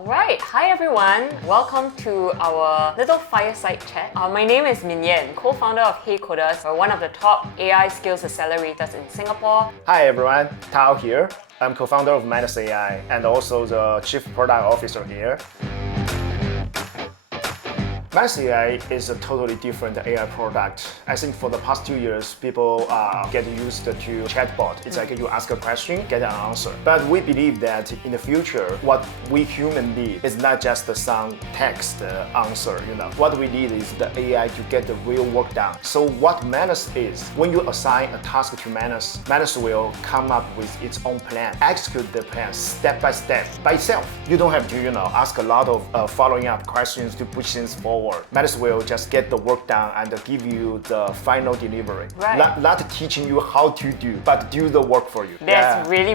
Alright, hi everyone. Welcome to our little fireside chat. My name is Min Yan, co-founder of Heicoders, one of the top AI skills accelerators in Singapore. Hi everyone, Tao here. I'm co-founder of Manus AI and also the Chief Product Officer here. Manus AI is a totally different AI product. I think for the past 2 years, people get used to chatbot. It's like you ask a question, get an answer. But we believe that in the future, what we human need is not just some text answer. What we need is the AI to get the real work done. So what Manus is, when you assign a task to Manus, Manus will come up with its own plan, execute the plan step by step by itself. You don't have to, ask a lot of following up questions to push things forward. Manus will just get the work done and give you the final delivery. Right. Not teaching you how to do, but do the work for you. That's really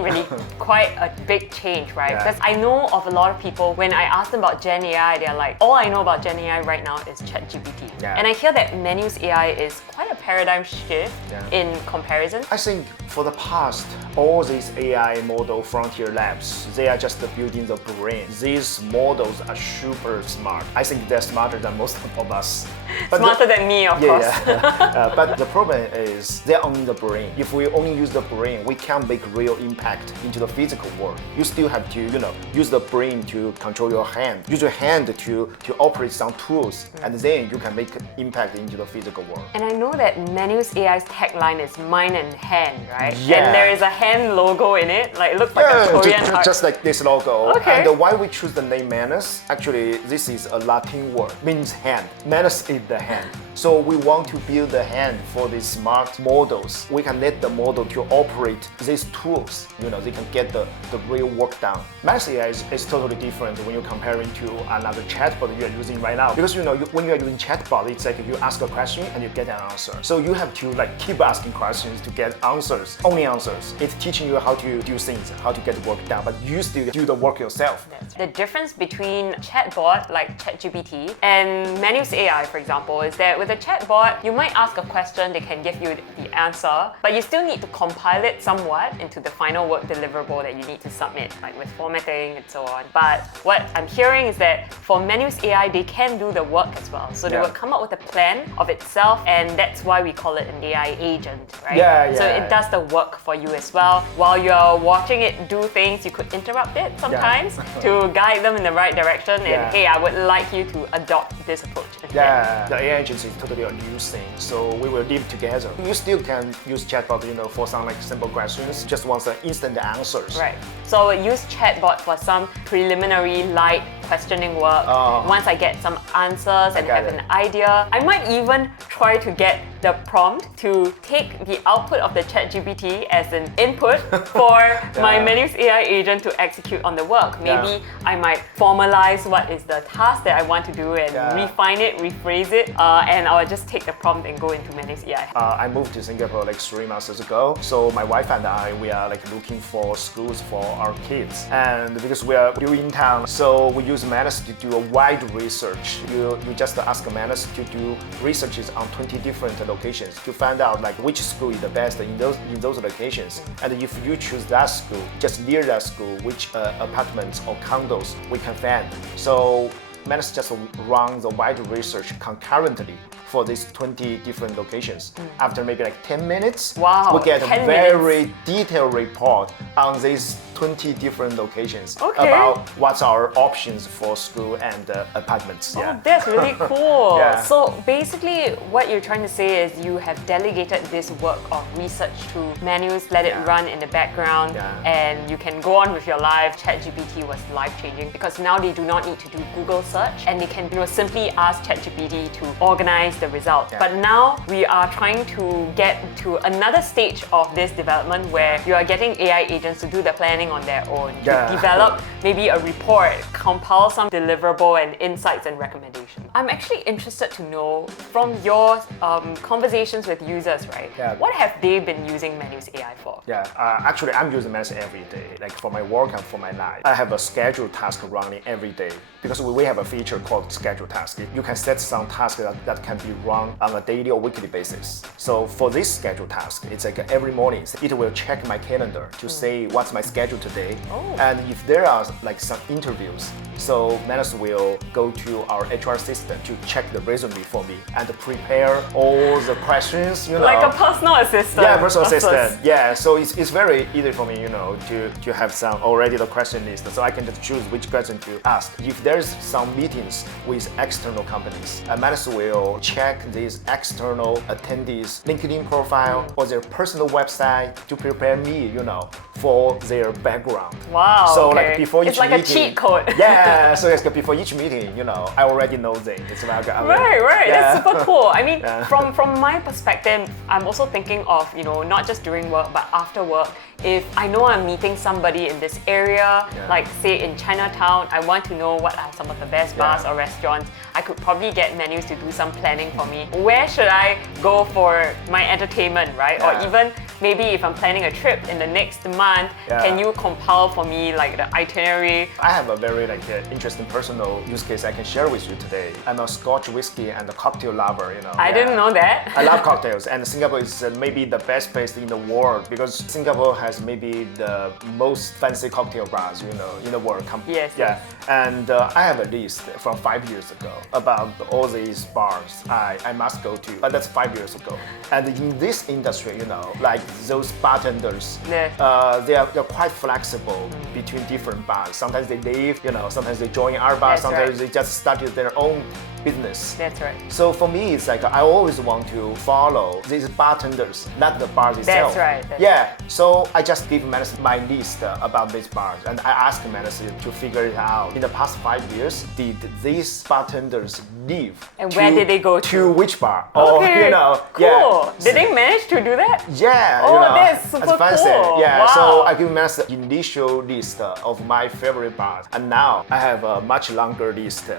quite a big change, right? Yeah. Because I know of a lot of people, when I ask them about Gen AI, they're like, all I know about Gen AI right now is ChatGPT. Yeah. And I hear that Manus AI is quite a paradigm shift in comparison. I think for the past, all these AI model frontier labs, they are just building the brain. These models are super smart. I think they're smarter than most of us. But Smarter than me, of course. But the problem is they're only the brain. If we only use the brain, we can't make real impact into the physical world. You still have to, use the brain to control your hand. Use your hand to operate some tools, and then you can make impact into the physical world. And I know that Manus AI's tagline is mind and hand, right? Yeah. And there is a hand logo in it. Like, it looks like a Korean heart. Just like this logo. Okay. And why we choose the name Manus? Actually, this is a Latin word, means hand. Manus is the hand. So we want to build the hand for these smart models. We can let the model to operate these tools. They can get the real work done. Manus AI is totally different when you're comparing to another chatbot you are using right now. Because when you are using chatbot, it's like you ask a question and you get an answer. So you have to keep asking questions to get answers, only answers. It's teaching you how to do things, how to get work done, but you still do the work yourself. The difference between chatbot like ChatGPT and Manus AI, for example, is that with a chatbot, you might ask a question, they can give you the answer, but you still need to compile it somewhat into the final work deliverable that you need to submit, like with formatting and so on. But what I'm hearing is that for Manus AI, they can do the work as well. So they will come up with a plan of itself, and that's why we call it an AI agent, right? So it does the work for you as well. While you're watching it do things, you could interrupt it sometimes to guide them in the right direction. And hey, I would like you to adopt this approach instead. Yeah, the AI agency is totally a new thing, so we will live together. You still can use chatbot, for some simple questions, just want the instant answers. Right. So I will use chatbot for some preliminary light questioning work. Once I get some answers and have an idea, I might even try to get the prompt to take the output of the ChatGPT as an input for my Manus AI agent to execute on the work. Maybe I might formalize what is the task that I want to do and refine it, rephrase it, and I'll just take the prompt and go into Manus AI. I moved to Singapore 3 months ago, so my wife and I, we are looking for schools for our kids. And because we are new in town, so we use Manus to do a wide research. You just ask Manus to do researches on 20 different locations to find out which school is the best in those locations. And if you choose that school, just near that school, which apartments or condos we can find. So Manus just runs the wide research concurrently for these 20 different locations. After maybe 10 minutes, we get a very detailed report on these 20 different locations about what's our options for school and apartments. Oh, that's really cool. So basically what you're trying to say is you have delegated this work of research to Manus, let it run in the background, and you can go on with your life. ChatGPT was life-changing because now they do not need to do Google search, and they can simply ask ChatGPT to organize the result. But now we are trying to get to another stage of this development where you are getting AI agents to do the planning on their own, to develop maybe a report, compile some deliverable and insights and recommendations. I'm actually interested to know from your conversations with users, right? What have they been using Manus AI for? Actually, I'm using Manus every day, for my work and for my life. I have a scheduled task running every day because we have a feature called schedule task. You can set some tasks that can be run on a daily or weekly basis. So for this schedule task, it's every morning, it will check my calendar to say what's my schedule schedule today. Oh. And if there are like some interviews, so Manus will go to our HR system to check the resume for me and prepare all the questions, Like a personal assistant. Yeah, personal assistant. Yeah, so it's very easy for me, to have some already the question list, so I can just choose which question to ask. If there's some meetings with external companies, Manus will check these external attendees' LinkedIn profile or their personal website to prepare me, for their background. Wow. So okay. like before each it's like meeting, a cheat code. Yeah, so it's before each meeting, I already know them. It's like Right. Yeah. That's super cool. I mean, from my perspective, I'm also thinking of, not just during work, but after work. If I know I'm meeting somebody in this area, like say in Chinatown, I want to know what are some of the best bars or restaurants. I could probably get Manus to do some planning for me. Where should I go for my entertainment, right? Or even maybe if I'm planning a trip in the next month, can you compile for me like the itinerary? I have a very interesting personal use case I can share with you today. I'm a Scotch whiskey and a cocktail lover, I didn't know that. I love cocktails, and Singapore is maybe the best place in the world because Singapore has maybe the most fancy cocktail bars, in the world. Yes. Yeah. And I have a list from 5 years ago about all these bars I must go to, but that's 5 years ago. And in this industry, like those bartenders, they're quite flexible between different bars. Sometimes they leave, sometimes they join our bar, sometimes they just started their own business. That's right. So for me, it's like I always want to follow these bartenders, not the bars itself. That's right. Yeah. So I just give Manus my list about these bars, and I ask Manus to figure it out. In the past 5 years, did these bartenders leave? And where did they go to which bar? Okay. Or, cool. Yeah. Did they manage to do that? Yeah. Oh, that's super fancy. cool. Yeah. Wow. So I give Manus the initial list of my favorite bars, and now I have a much longer list.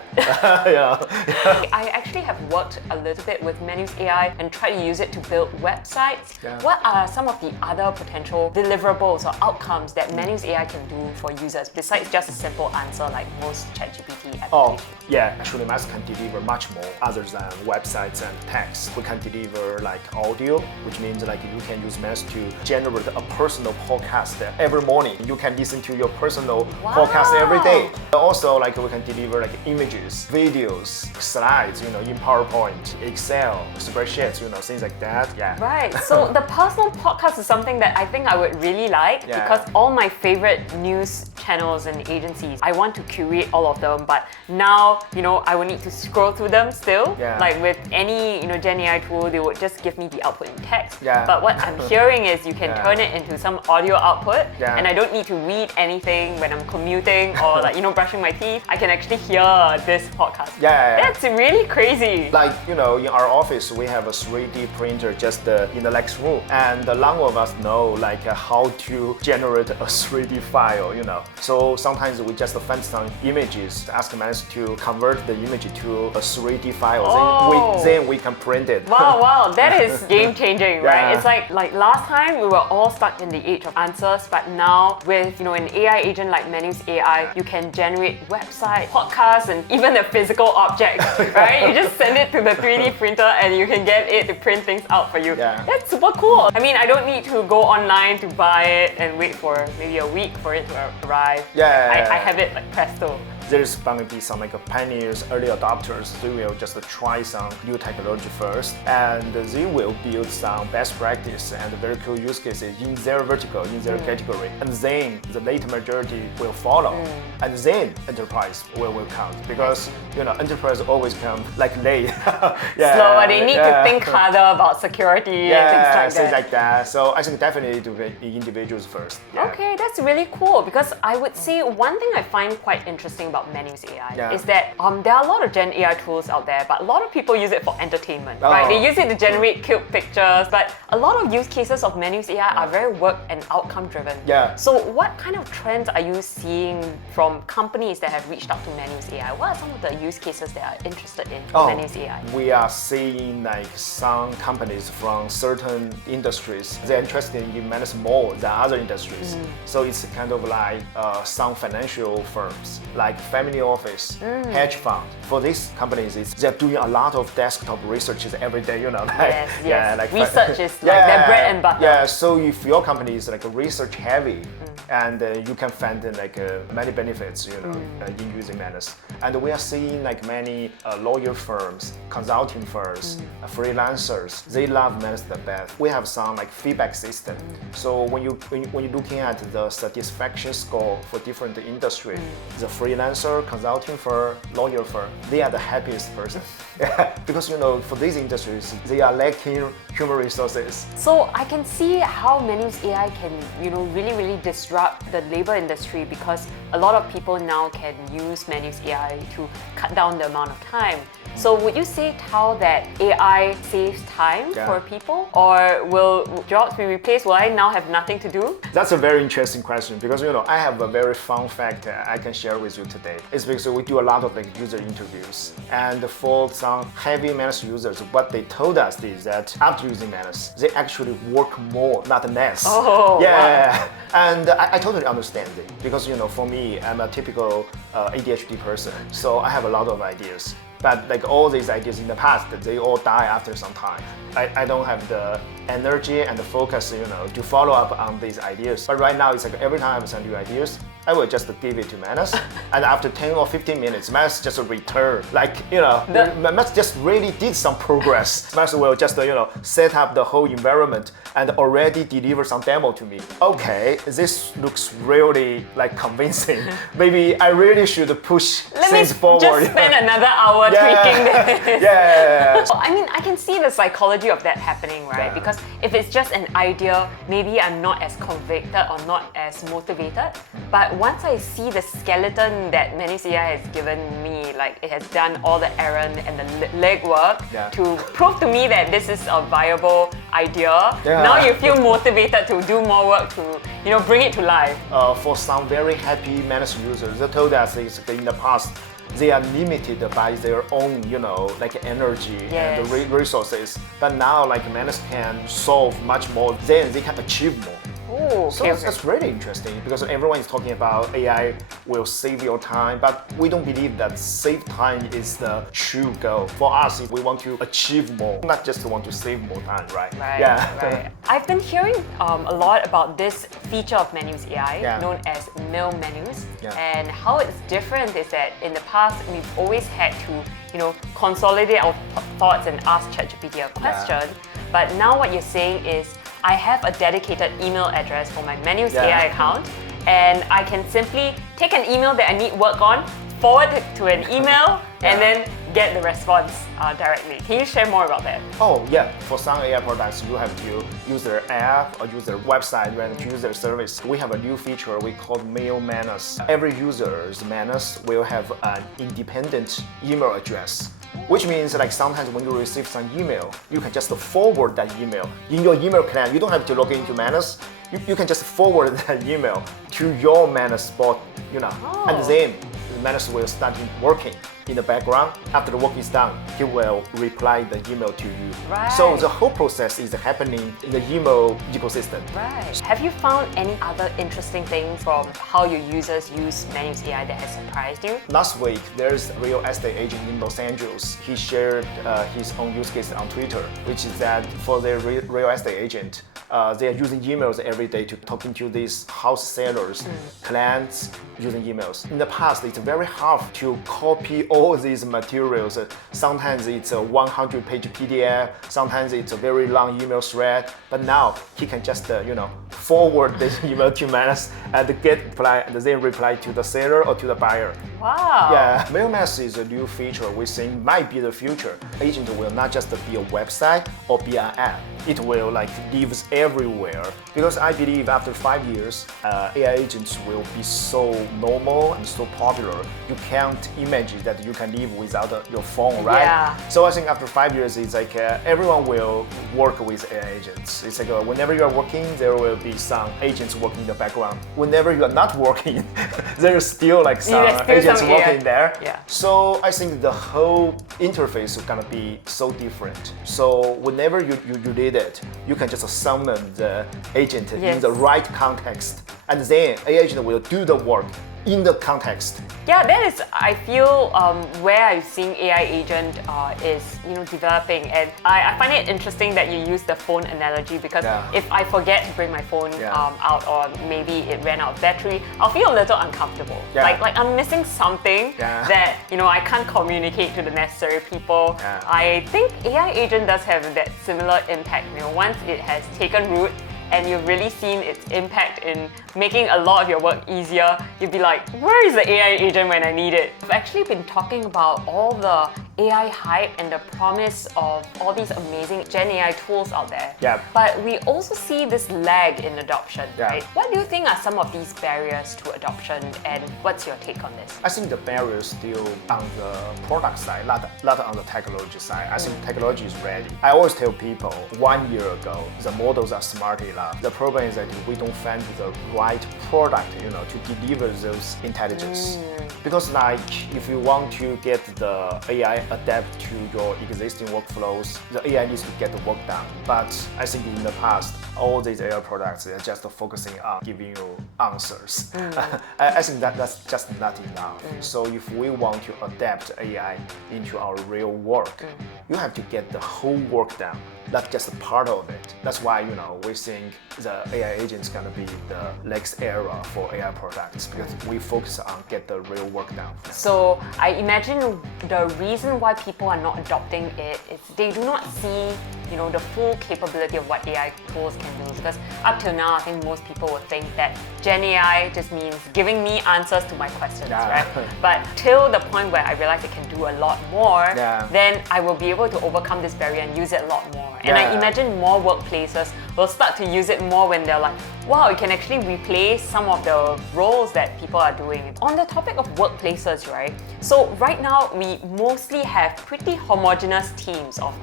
I actually have worked a little bit with Manus AI and tried to use it to build websites. What are some of the other potential deliverables or outcomes that Manus AI can do for users besides just a simple answer like most ChatGPT applications? Actually Manus can deliver much more other than websites and text. We can deliver like audio, which means like you can use Manus to generate a personal podcast every morning. You can listen to your personal podcast every day. Also, like we can deliver like images, videos, slides, in PowerPoint, Excel, spreadsheets, things like that. Yeah. Right. So the personal podcast is something that I think I would really like because all my favorite news channels and agencies, I want to curate all of them, but now, I would need to scroll through them still. Like with any, Gen AI tool, they would just give me the output in text. But what I'm hearing is you can turn it into some audio output, and I don't need to read anything when I'm commuting or like, brushing my teeth. I can actually hear this podcast. That's really crazy. Like, in our office, we have a 3D printer just in the next room. And a lot of us know like how to generate a 3D file, So sometimes we just find some images, ask Manus to convert the image to a 3D file. Then we can print it. Wow, that is game changing, right? It's like last time we were all stuck in the age of answers, but now with an AI agent like Manus AI, you can generate websites, podcasts, and even a physical object, right? You just send it to the 3D printer and you can get it to print things out for you. That's super cool. I mean, I don't need to go online to buy it and wait for maybe a week for it to arrive. I have it like presto. There's bound to be some like pioneers, early adopters. They will just try some new technology first, and they will build some best practice and very cool use cases in their vertical, in their category. And then the late majority will follow, and then enterprise will come because enterprise always come like late. Slower. They need to think harder about security and things like that. So I think definitely to be individuals first. Okay, that's really cool because I would say one thing I find quite interesting about Manus AI is that there are a lot of Gen AI tools out there, but a lot of people use it for entertainment, right? They use it to generate cute pictures, but a lot of use cases of Manus AI are very work and outcome driven. So what kind of trends are you seeing from companies that have reached out to Manus AI? What are some of the use cases that are interested in Manus AI? We are seeing like some companies from certain industries, they're interested in Manus more than other industries. So it's kind of like some financial firms, like family office, hedge fund. For these companies, they're doing a lot of desktop researches every day, you know. Like, yes. Like research is like their bread and butter. Yeah, so if your company is like research heavy, and you can find like many benefits, you know, in using Manus. And we are seeing like many lawyer firms, consulting firms, freelancers. They love Manus the best. We have some like feedback system. So when you're looking at the satisfaction score for different industry, the freelancer, consulting firm, lawyer firm, they are the happiest person. Because you know, for these industries, they are lacking human resources. So I can see how Manus AI can, you know, really disrupt the labor industry, because a lot of people now can use Manus AI to cut down the amount of time. So would you say, Tao, that AI saves time for people, or will jobs be replaced? Will I now have nothing to do? That's a very interesting question, because you know, I have a very fun fact I can share with you today. It's because we do a lot of like user interviews, and for some heavy Manus users, what they told us is that after using Manus, they actually work more, not less. Oh, yeah. wow. And I totally understand it, because you know, for me, I'm a typical ADHD person, so I have a lot of ideas. But like all these ideas in the past, they all die after some time. I don't have the energy and the focus, you know, to follow up on these ideas. But right now, it's like every time I send you ideas, I will just give it to Manus, and after 10 or 15 minutes, Manus just return. Like, you know, Manus just really did some progress. Manus will just, you know, set up the whole environment and already deliver some demo to me. Okay, this looks really like convincing. Maybe I really should push things forward. Let me just spend another hour tweaking this. Yeah. I mean, I can see the psychology of that happening, right? Because if it's just an idea, maybe I'm not as convicted or not as motivated. But once I see the skeleton that Manus AI has given me, like it has done all the errand and the legwork to prove to me that this is a viable idea. Now you feel motivated to do more work to, you know, bring it to life. For some very happy Manus users, they told us in the past, they are limited by their own, you know, like energy and resources. But now, like Manus can solve much more, then they can achieve more. Ooh, so that's really interesting, because everyone is talking about AI will save your time, but we don't believe that save time is the true goal. For us, if we want to achieve more, not just want to save more time, right? Right. I've been hearing a lot about this feature of Manus AI known as Mail Menus, and how it's different is that in the past we've always had to, you know, consolidate our thoughts and ask ChatGPT a question. But now what you're saying is, I have a dedicated email address for my Manus AI account, and I can simply take an email that I need work on, forward it to an email, and then get the response directly. Can you share more about that? Oh yeah, for some AI products, you have to use their app or use their website rather to use their service. We have a new feature we call Mail Manus. Every user's Manus will have an independent email address, which means like sometimes when you receive some email, you can just forward that email. In your email client, you don't have to log into Manus. You can just forward that email to your Manus bot, you know, and then Manus will start working in the background. After the work is done, he will reply the email to you. Right. So the whole process is happening in the email ecosystem. Right. Have you found any other interesting things from how your users use Manus AI that has surprised you? Last week, there's a real estate agent in Los Angeles. He shared his own use case on Twitter, which is that for their real estate agent, they are using emails every day to talking to these house sellers, clients, using emails. In the past, it's very hard to copy all these materials. Sometimes it's a 100-page PDF, sometimes it's a very long email thread, but now he can just forward this email to Manus and get reply, and then reply to the seller or to the buyer. Wow. Yeah, Mail Manus is a new feature we think might be the future. Agent will not just be a website or be an app. It will like lives everywhere. Because I believe after 5 years, AI agents will be so normal and so popular. You can't imagine that you can live without your phone, right? Yeah. So I think after 5 years, it's like everyone will work with AI agents. It's like whenever you are working, there will be some agents working in the background. Whenever you are not working, there is still like some agents working there. Yeah. So I think the whole interface is gonna be so different. So whenever you need it, you can just summon the agent in the right context, and then AI agent will do the work in the context Yeah, that is, I feel, where I'm seeing AI agent is, developing. And I find it interesting that you use the phone analogy, because if I forget to bring my phone out, or maybe it ran out of battery, I'll feel a little uncomfortable. Like I'm missing something that, I can't communicate to the necessary people. I think AI agent does have that similar impact. Once it has taken root, and you've really seen its impact in making a lot of your work easier, you'd be like, where is the AI agent when I need it? I've actually been talking about all the AI hype and the promise of all these amazing Gen AI tools out there. But we also see this lag in adoption, right? What do you think are some of these barriers to adoption, and what's your take on this? I think the barrier is still on the product side, not on the technology side. I think technology is ready. I always tell people, 1 year ago, the models are smart enough. The problem is that we don't find the right product, to deliver those intelligence. Because if you want to get the AI adapt to your existing workflows, the AI needs to get the work done. But I think in the past, all these AI products are just focusing on giving you answers. I think that's just not enough. So if we want to adapt AI into our real work, you have to get the whole work done, not just a part of it. That's why we think the AI agent is gonna be the next era for AI products, because we focus on get the real work done. So I imagine the reason why people are not adopting it is they do not see the full capability of what AI tools can do. Because up till now, I think most people would think that Gen AI just means giving me answers to my questions, right? But till the point where I realize it can do a lot more, then I will be able to overcome this barrier and use it a lot more. And I imagine more workplaces will start to use it more when they're like, wow, it can actually replace some of the roles that people are doing. On the topic of workplaces, right? So right now, we mostly have pretty homogeneous teams of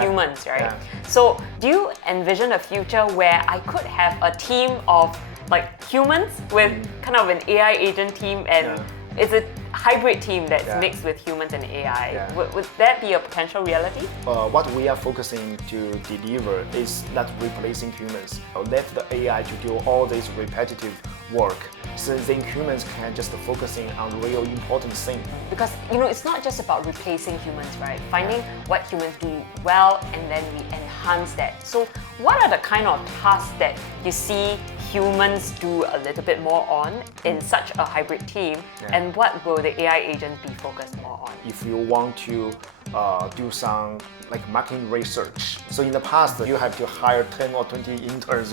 humans, right? So do you envision a future where I could have a team of humans with kind of an AI agent team, and it's a hybrid team that's mixed with humans and AI? Would that be a potential reality? What we are focusing to deliver is not replacing humans. Let the AI to do all this repetitive work, so then humans can just focusing on real important things. Because it's not just about replacing humans, right? Finding what humans do well, and then we enhance that. So what are the kind of tasks that you see humans do a little bit more on in such a hybrid team, and what will the AI agent be focused more on? If you want to do some marketing research, so in the past you have to hire 10 or 20 interns,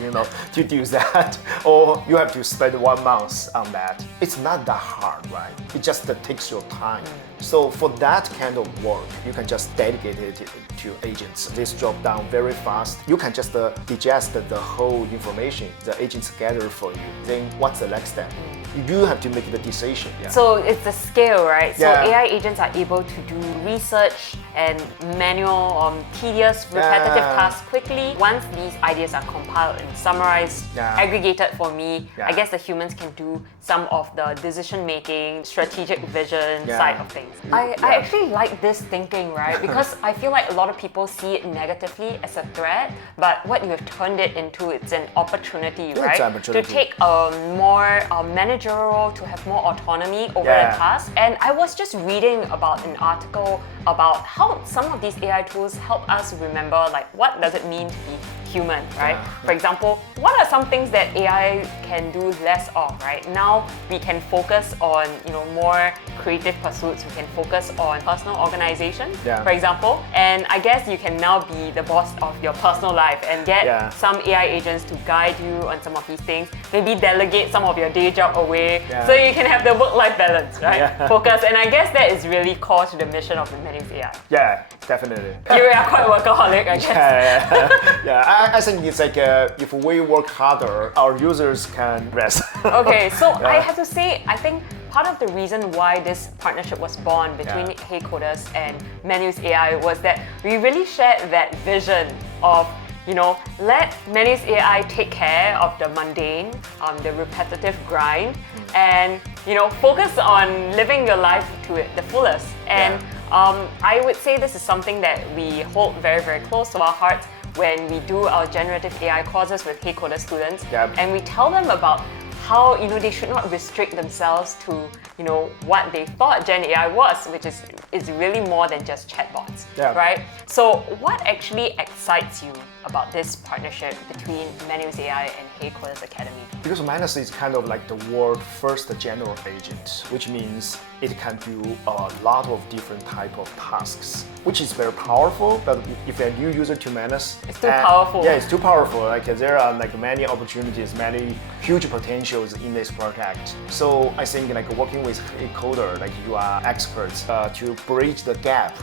to do that, or you have to spend 1 month on that. It's not that hard, right? It just takes your time. So for that kind of work, you can just delegate it to agents. This job done very fast. You can just digest the whole information the agents gather for you. Then what's the next step? You have to make the decision. So it's the scale, right? So AI agents are able to do research and manual, tedious, repetitive tasks quickly. Once these ideas are compiled and summarized, aggregated for me, I guess the humans can do some of the decision-making, strategic vision side of things. I actually like this thinking, right? Because I feel like a lot of people see it negatively as a threat, but what you have turned it into, it's an opportunity, right? It's an opportunity. To take a more managerial role, to have more autonomy over the task. And I was just reading about an article about how some of these AI tools help us remember, what does it mean to be human, right? For example, what are some things that AI can do less of, right? Now we can focus on, more creative pursuits. We can focus on personal organization, for example. And I guess you can now be the boss of your personal life and get some AI agents to guide you on some of these things. Maybe delegate some of your day job away so you can have the work-life balance, right? Focus. And I guess that is really core to the mission of the Manus AI. Yeah, definitely. You are quite workaholic, I guess. I think it's if we work harder, our users can rest. Okay, so I have to say, I think part of the reason why this partnership was born between Heicoders and Manus AI was that we really shared that vision of let Manus AI take care of the mundane, the repetitive grind, and focus on living your life to the fullest. And I would say this is something that we hold very, very close to our hearts when we do our generative AI courses with Heicoders students, and we tell them about how they should not restrict themselves to what they thought Gen AI was, which is really more than just chatbots, Yeah. right? So what actually excites you about this partnership between Manus AI and Heicoders Academy? Because Manus is kind of like the world's first general agent, which means it can do a lot of different type of tasks, which is very powerful. But if you're a new user to Manus, it's too powerful. Yeah, it's too powerful. Like there are like many opportunities, many huge potentials in this project. So I think like working with Heicoders, like you are experts to bridge the gap,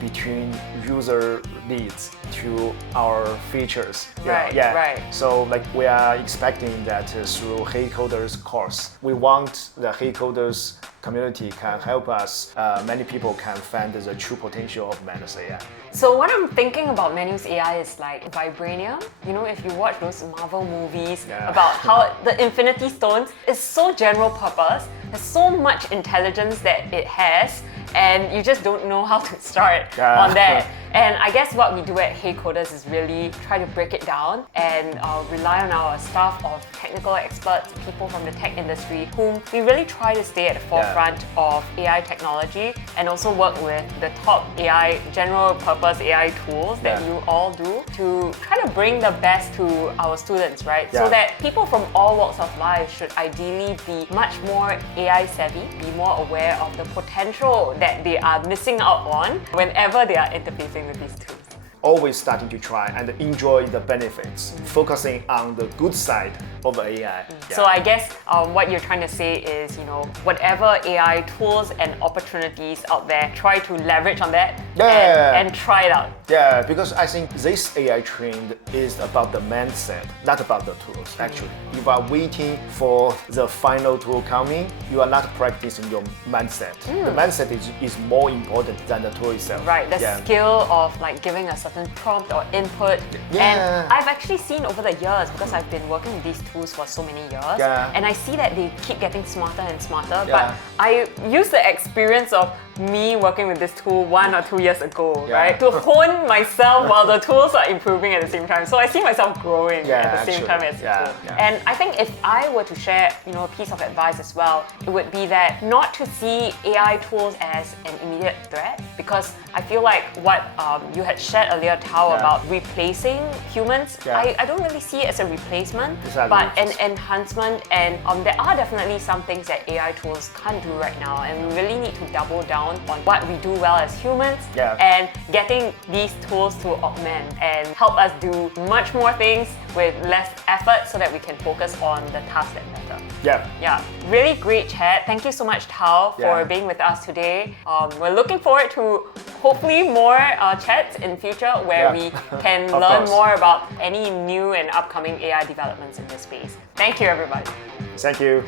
between user needs to our features. Right, Yeah. right. So like we are expecting that through Heicoders course, we want the Heicoders community can help us, many people can find the true potential of Manus AI. So what I'm thinking about Manus AI is like vibranium. If you watch those Marvel movies about how the Infinity Stones is so general purpose, there's so much intelligence that it has, and you just don't know how to start on that. And I guess what we do at Heicoders is really try to break it down and rely on our staff of technical experts, people from the tech industry, whom we really try to stay at the forefront of AI technology and also work with the top AI, general purpose AI tools that you all do to try to bring the best to our students, right? So that people from all walks of life should ideally be much more AI savvy, be more aware of the potential that they are missing out on whenever they are interfacing with these tools. Always starting to try and enjoy the benefits, focusing on the good side of AI. So I guess what you're trying to say is, whatever AI tools and opportunities out there, try to leverage on that and try it out. Yeah, because I think this AI trend is about the mindset, not about the tools, actually. If you are waiting for the final tool coming, you are not practicing your mindset. The mindset is more important than the tool itself. Right, the skill of like giving a certain prompt or input. And I've actually seen over the years, because I've been working with these tools for so many years, and I see that they keep getting smarter and smarter, but I use the experience of me working with this tool 1 or 2 years ago, right? To hone myself while the tools are improving at the same time. So I see myself growing at the same time as the tool. And I think if I were to share, a piece of advice as well, it would be that not to see AI tools as an immediate threat, because I feel like what you had shared earlier, Tao, about replacing humans, I don't really see it as a replacement, but an enhancement. And there are definitely some things that AI tools can't do right now, and we really need to double down on what we do well as humans and getting these tools to augment and help us do much more things with less effort so that we can focus on the tasks that matter. Yeah, really great chat. Thank you so much, Tao, for being with us today. We're looking forward to hopefully more chats in future where we can learn more about any new and upcoming AI developments in this space. Thank you, everybody. Thank you.